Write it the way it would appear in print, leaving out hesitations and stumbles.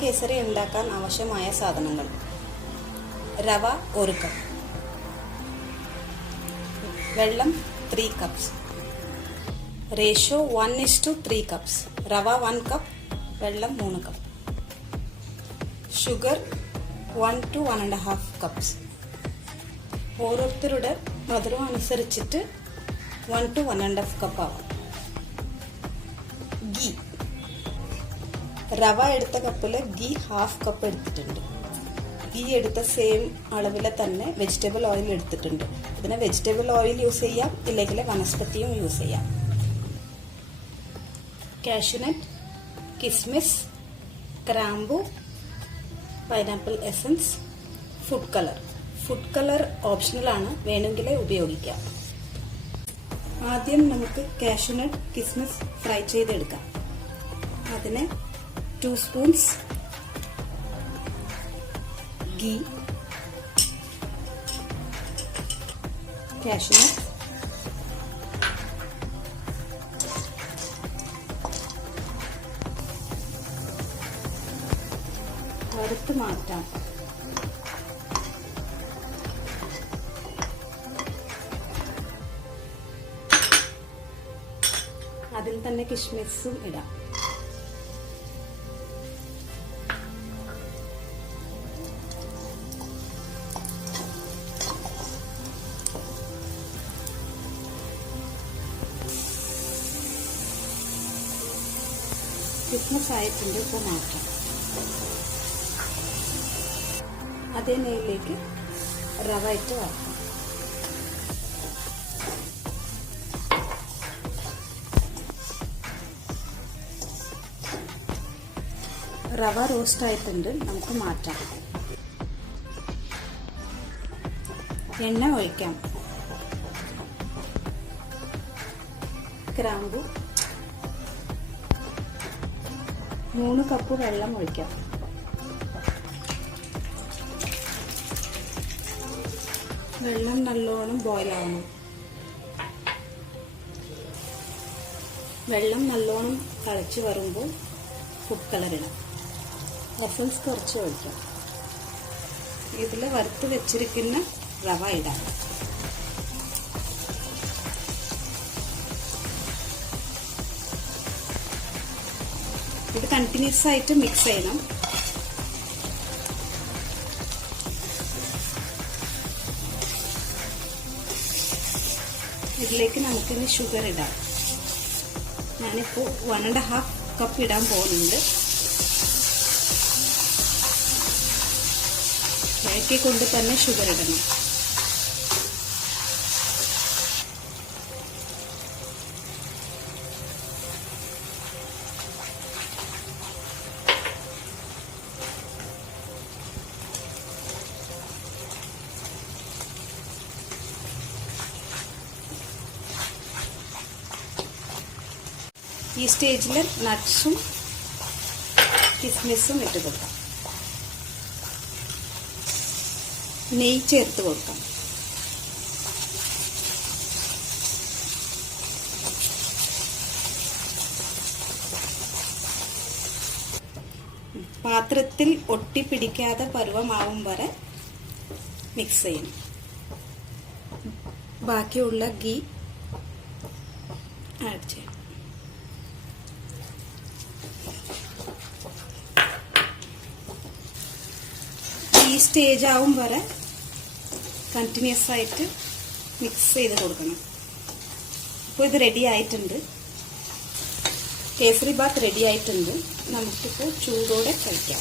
കേസരി ഉണ്ടാക്കാൻ ആവശ്യമായ സാധനങ്ങൾ: റവ 1 കപ്പ്, വെള്ളം 3 കപ്സ്, റേഷ്യോ 1:3 കപ്സ്, റവ 1 കപ്പ്, വെള്ളം 3 കപ്പ്, ഷുഗർ 1 to 1.5 കപ്സ്. ഓരോരുത്തരുടെ മധുരം അനുസരിച്ചിട്ട് 1 to 1.5 കപ്പ് ആവും. ഗീ, റവ എടുത്ത കപ്പിൽ ഗീ 1/2 കപ്പ് എടുത്തിട്ടുണ്ട്. ഗീ എടുത്ത സെയിം അളവിൽ തന്നെ വെജിറ്റബിൾ ഓയിൽ എടുത്തിട്ടുണ്ട്. ഇതിന് വെജിറ്റബിൾ ഓയിൽ യൂസ് ചെയ്യാം, ഇല്ലെങ്കിൽ വനസ്പതിയും യൂസ് ചെയ്യാം. കാഷ്യൂനട്ട്, കിസ്മിസ്, ഗ്രാമ്പു, pineapple essence, food colour. Food colour optional ആണ്, വേണമെങ്കിൽ ഉപയോഗിക്കാം. ആദ്യം നമുക്ക് കാഷ്യൂനട്ട്, കിസ്മിസ് ഫ്രൈ ചെയ്തെടുക്കാം. അതിന് 2 സ്പൂൺസ് ഗീ, കാഷ്യൂനട്ട്, വറുത്ത് മാറ്റാം. അതിൽ തന്നെ കിസ്മിസും ഇടാം. കിസ്മിസ് ആയിട്ടുണ്ട്, ഇപ്പോൾ മാറ്റാം. അതേ നെയ്യിലേക്ക് റവ ഇട്ട് വറക്കാം. റവ റോസ്റ്റ് ആയിട്ടുണ്ട്, നമുക്ക് മാറ്റാം. എണ്ണ ഒഴിക്കാം. ഗ്രാമ്പു, 3 കപ്പ് വെള്ളം ഒഴിക്കാം. വെള്ളം നല്ലോണം ബോയിൽ ആവണം. വെള്ളം നല്ലോണം തിളച്ച് വരുമ്പോൾ ഫുഡ് കളർ ഇടാം. എസൻസ് കുറച്ച് ഒഴിക്കാം. ഇതിൽ വറുത്ത് വെച്ചിരിക്കുന്ന റവ ഇടാം. ഇത് കണ്ടിന്യൂസ് ആയിട്ട് മിക്സ് ചെയ്യണം. ഇതിലേക്ക് നമുക്കിനി ഷുഗർ ഇടാം. ഞാനിപ്പോൾ 1.5 കപ്പ് ഇടാൻ പോകുന്നുണ്ട്. കൊണ്ട് തന്നെ ഷുഗർ ഇടണം. ഈ സ്റ്റേജിൽ നട്ട്സും കിസ്മിസും ഇട്ട് കൊടുക്കാം. നെയ്യ് ചേർത്ത് കൊടുക്കാം. പാത്രത്തിൽ ഒട്ടിപ്പിടിക്കാതെ പരുവമാവും വരെ മിക്സ് ചെയ്യണം. ബാക്കിയുള്ള ഗീ ആഡ് ചെയ്യണം. ഈ സ്റ്റേജ് ആവും വരെ കണ്ടിന്യൂസ് ആയിട്ട് മിക്സ് ചെയ്ത് കൊടുക്കണം. ഇപ്പോൾ ഇത് റെഡി ആയിട്ടുണ്ട്. കേസരി ബാത്ത് റെഡി ആയിട്ടുണ്ട്. നമുക്കിപ്പോൾ ചൂടോടെ കഴിക്കാം.